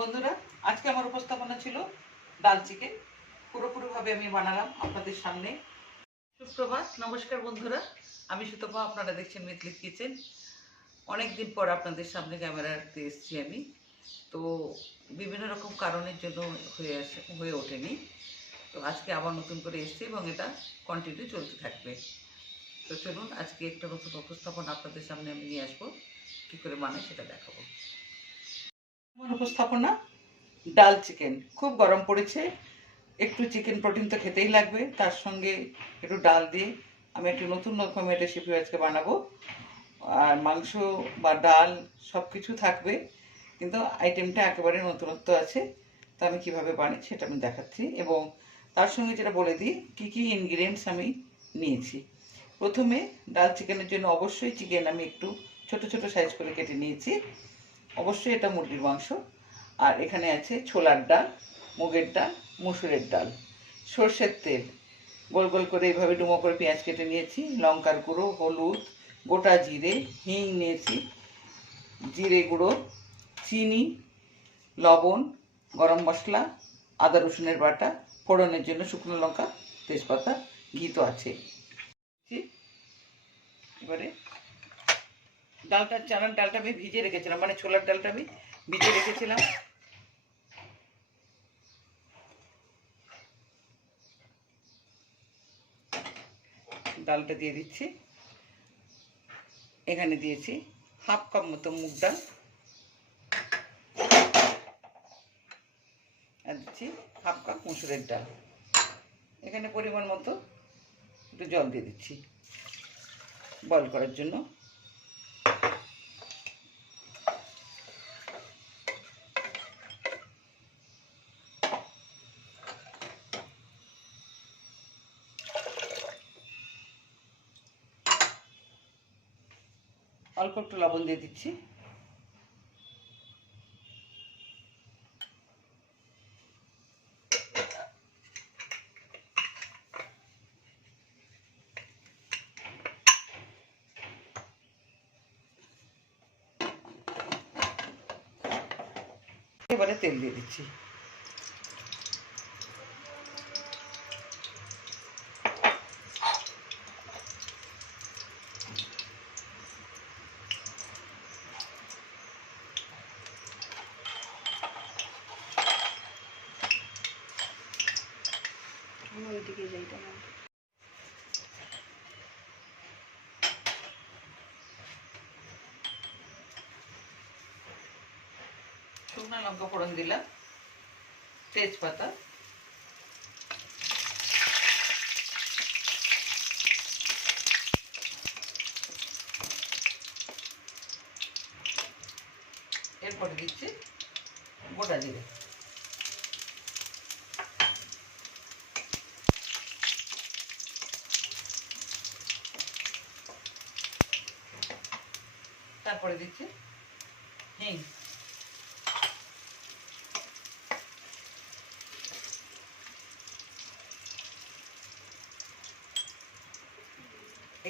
বন্ধুরা, আজকে আমার উপস্থাপনা ছিল ডাল চিকেন। পুরোপুরিভাবে আমি বানালাম আপনাদের সামনে। সুপ্রভাত, নমস্কার বন্ধুরা। আমি সুতপা, আপনারা দেখছেন মিতলিক কিচেন। অনেক দিন পর আপনাদের সামনে ক্যামেরাতে এসেছি আমি। তো বিভিন্ন রকম কারণের জন্য হয়ে আসে, হয়ে ওঠেনি। তো আজকে আবার নতুন করে এসেছি এবং এটা কন্টিনিউ চলতে থাকবে। তো চলুন, আজকে একটা নতুন উপস্থাপনা আপনাদের সামনে আমি নিয়ে আসব। কী করে মানে সেটা দেখাবো। আমার উপস্থাপনা? ডাল চিকেন। খুব গরম পড়েছে। একটু চিকেন প্রোটিন তো খেতেই লাগবে। তার সঙ্গে একটু ডাল দিয়ে আমি একটু নতুন রকমের রেসিপি আজকে বানাবো। আর মাংস বা ডাল সব কিছু থাকবে, কিন্তু আইটেমটা একেবারে নতুনত্ব আছে। তো আমি কীভাবে বানাই সেটা আমি দেখাচ্ছি। এবং তার সঙ্গে যেটা বলে দিই, কী কী ইনগ্রিডিয়েন্টস আমি নিয়েছি। প্রথমে ডাল চিকেনের জন্য অবশ্যই চিকেন আমি একটু ছোট ছোট সাইজ করে কেটে নিয়েছি। অবশ্যই এটা মুরগির মাংস। আর এখানে আছে ছোলার ডাল, মুগের ডাল, মুসুরের ডাল। সর্ষের তেল। গোল গোল করে এইভাবে ডুমো করে পেঁয়াজ কেটে নিয়েছি, লঙ্কার গুঁড়ো, হলুদ, গোটা জিরে, হিং নিয়েছি, জিরে গুঁড়ো, চিনি, লবণ, গরম মশলা, আদা রসুনের বাটা, ফোড়নের জন্য শুকনো লঙ্কা, তেজপাতা, ঘি তো আছে এবারে ডালটা চানার ডালটা আমি ভিজে রেখেছিলাম মানে ছোলার ডালটা আমি ভিজে রেখেছিলাম। ডালটা দিয়ে দিচ্ছি। এখানে দিয়েছি হাফ কাপ মতো মুগ ডাল। আর দিচ্ছি হাফ কাপ মুসুরের ডাল। এখানে পরিমাণ মতো একটু জল দিয়ে দিচ্ছি। বয়ল করার জন্য অল্প একটু লবণ দিয়ে দিচ্ছি। এবারে তেল দিয়ে দিচ্ছি। শুকনো লঙ্কা ফোড়ন দিলাম তেজপাতা। এরপরে দিচ্ছি গোটা জিরে। তারপরে দিচ্ছি হিং।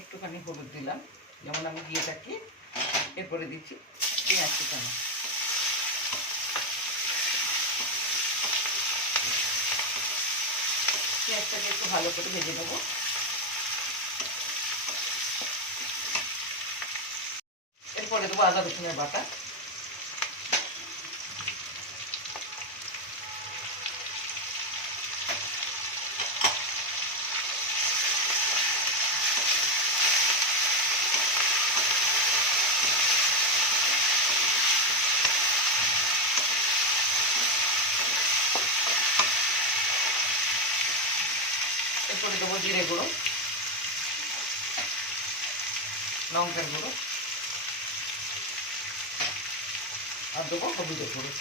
একটুখানি হলুদ দিলাম। যেমন আমি দিয়ে থাকি, এরপরে দিচ্ছি পেঁয়াজ কুচানো। পেঁয়াজটাকে একটু ভালো করে ভেজে নেব। এরপরে দেবো আদা রসুনের বাটা এরপরে দেবো জিরে গুঁড়ো লঙ্কার গুঁড়ো। আর দেবো হলুদের গুঁড়ো।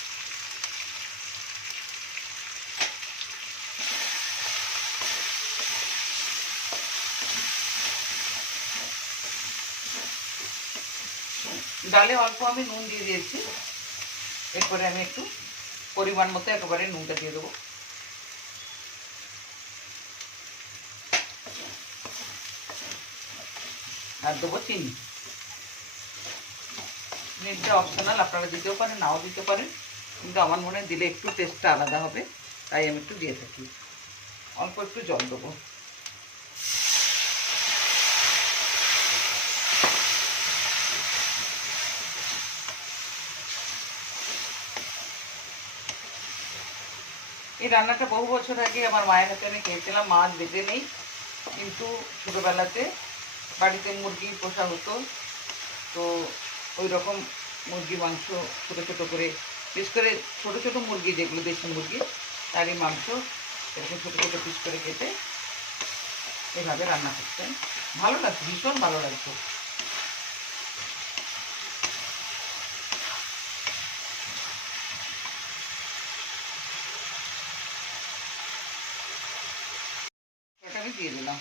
ডালে অল্প আমি নুন দিয়ে দিয়েছি। এরপরে আমি একটু পরিমাণ মতো একেবারে নুনটা দিয়ে দেবো। আর দেবো চিনি। চিনিটা অপশনাল আপনারা দিতেও পারেন, নাও দিতে পারেন। কিন্তু আমার মনে দিলে একটু টেস্টটা আলাদা হবে, তাই আমি একটু দিয়ে থাকি। অল্প একটু জল দেবো। এই রান্নাটা বহু বছর আগে আমার মায়ের হাতে আমি খেয়েছিলাম মাছ বেঁধে নেই। কিন্তু ছোটোবেলাতে বাড়িতে মুরগি পোষা হতো। তো ওই রকম মুরগি, মাংস ছোটো ছোটো করে, বিশেষ করে ছোটো ছোটো মুরগি, যেগুলো দেশি মুরগি, তারই মাংস এরকম ছোটো ছোটো পিস করে কেটে এভাবে রান্না করতেন। ভালো লাগতো, ভীষণ ভালো লাগতো। দিয়ে দিলাম।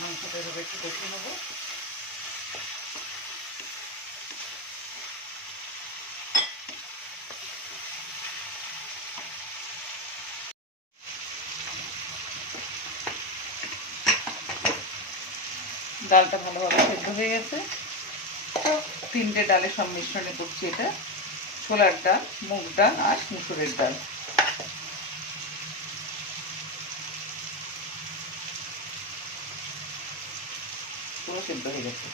মাংসটা এভাবে একটু নেব। ডালটা ভালোভাবে সেদ্ধ হয়ে গেছে। তিনটে ডালের সংমিশ্রণে করছি এটা। ছোলার ডাল, মুগ ডাল আর মুসুরের ডাল। পুরো সেদ্ধ হয়ে গেছে।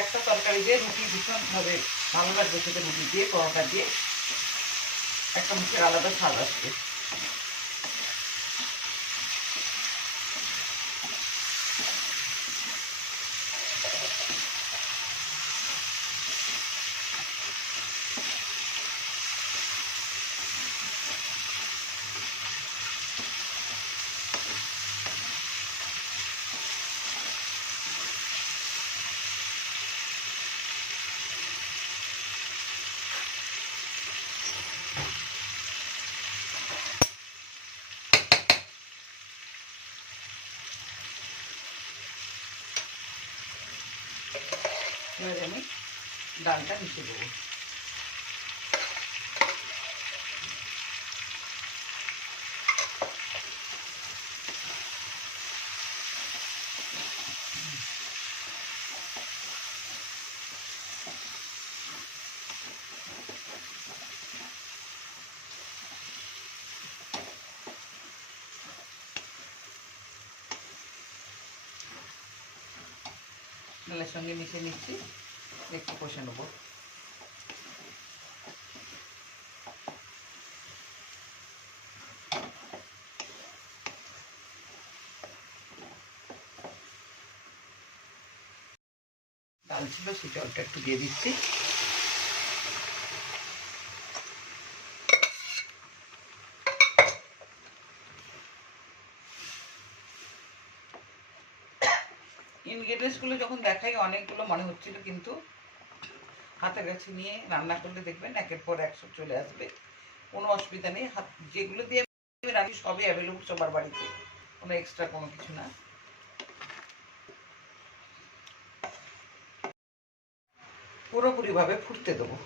একটা তরকারি দিয়ে রুটি ভীষণভাবে ভালো লাগবে সেটা রুটি দিয়ে, পরোটা দিয়ে। একটা মুখের আলাদা স্বাদ আসবে। এবারে আমি ডালটা মিশিয়ে দেবো। ডালের সঙ্গে মিশিয়ে নিচ্ছি। একটু কষে নেব। ডাল ছিল সেটা ওটা একটু দিয়ে দিচ্ছি। ইনগ্রেডিয়েন্টসগুলো যখন দেখাই, অনেকগুলো মনে হচ্ছিল কিন্তু হাতের কাছে নিয়ে রান্না করলে দেখবেন একের পর একশো চলে আসবে। কোনো অসুবিধা নেই। হাত, যেগুলো দিয়ে রান্নি সবই অ্যাভেলেবল সবার বাড়িতে। কোনো এক্সট্রা কোনো কিছু না। পুরোপুরিভাবে ফুটতে দেবো।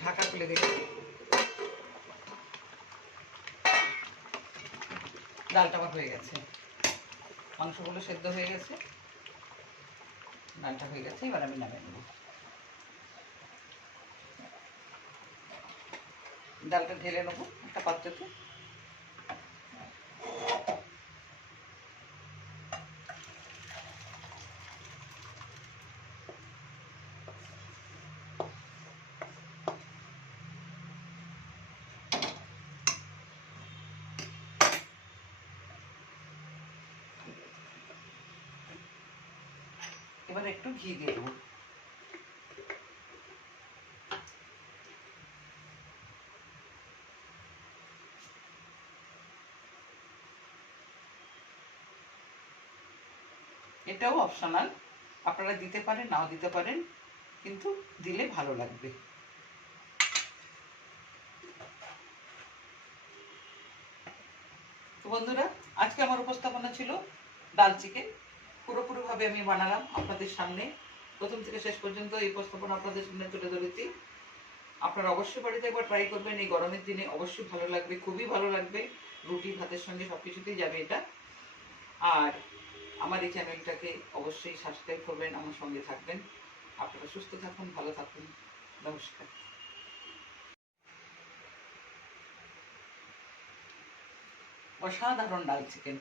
ঢাকা খুলে দেখি। ডালটা আবার হয়ে গেছে। মাংসগুলো সেদ্ধ হয়ে গেছে। ডালটা হয়ে গেছে, এবার আমি নামে নেব। ডালটা ঢেলে নেব একটা পাত্রতে। এবার একটু ঘি দিয়ে দেবো। এটাও অপশনাল আপনারা দিতে পারেন, নাও দিতে পারেন, কিন্তু দিলে ভালো লাগবে। তো বন্ধুরা, আজকে আমার উপস্থাপনা ছিল ডাল চিকেন পুরোপুরিভাবে আমি বানালাম আপনাদের সামনে। প্রথম থেকে শেষ পর্যন্ত এই উপস্থাপনা আপনাদের সামনে তুলে ধরেছি। আপনারা অবশ্যই বাড়িতে একবার ট্রাই করবেন। এই গরমের দিনে অবশ্যই ভালো লাগবে, খুবই ভালো লাগবে। রুটি, ভাতের সঙ্গে সব কিছুতেই যাবে এটা। আর আমার এই চ্যানেলটাকে অবশ্যই সাবস্ক্রাইব করবেন, আমার সঙ্গে থাকবেন। আপনারা সুস্থ থাকুন, ভালো থাকুন। নমস্কার। অসাধারণ ডাল চিকেন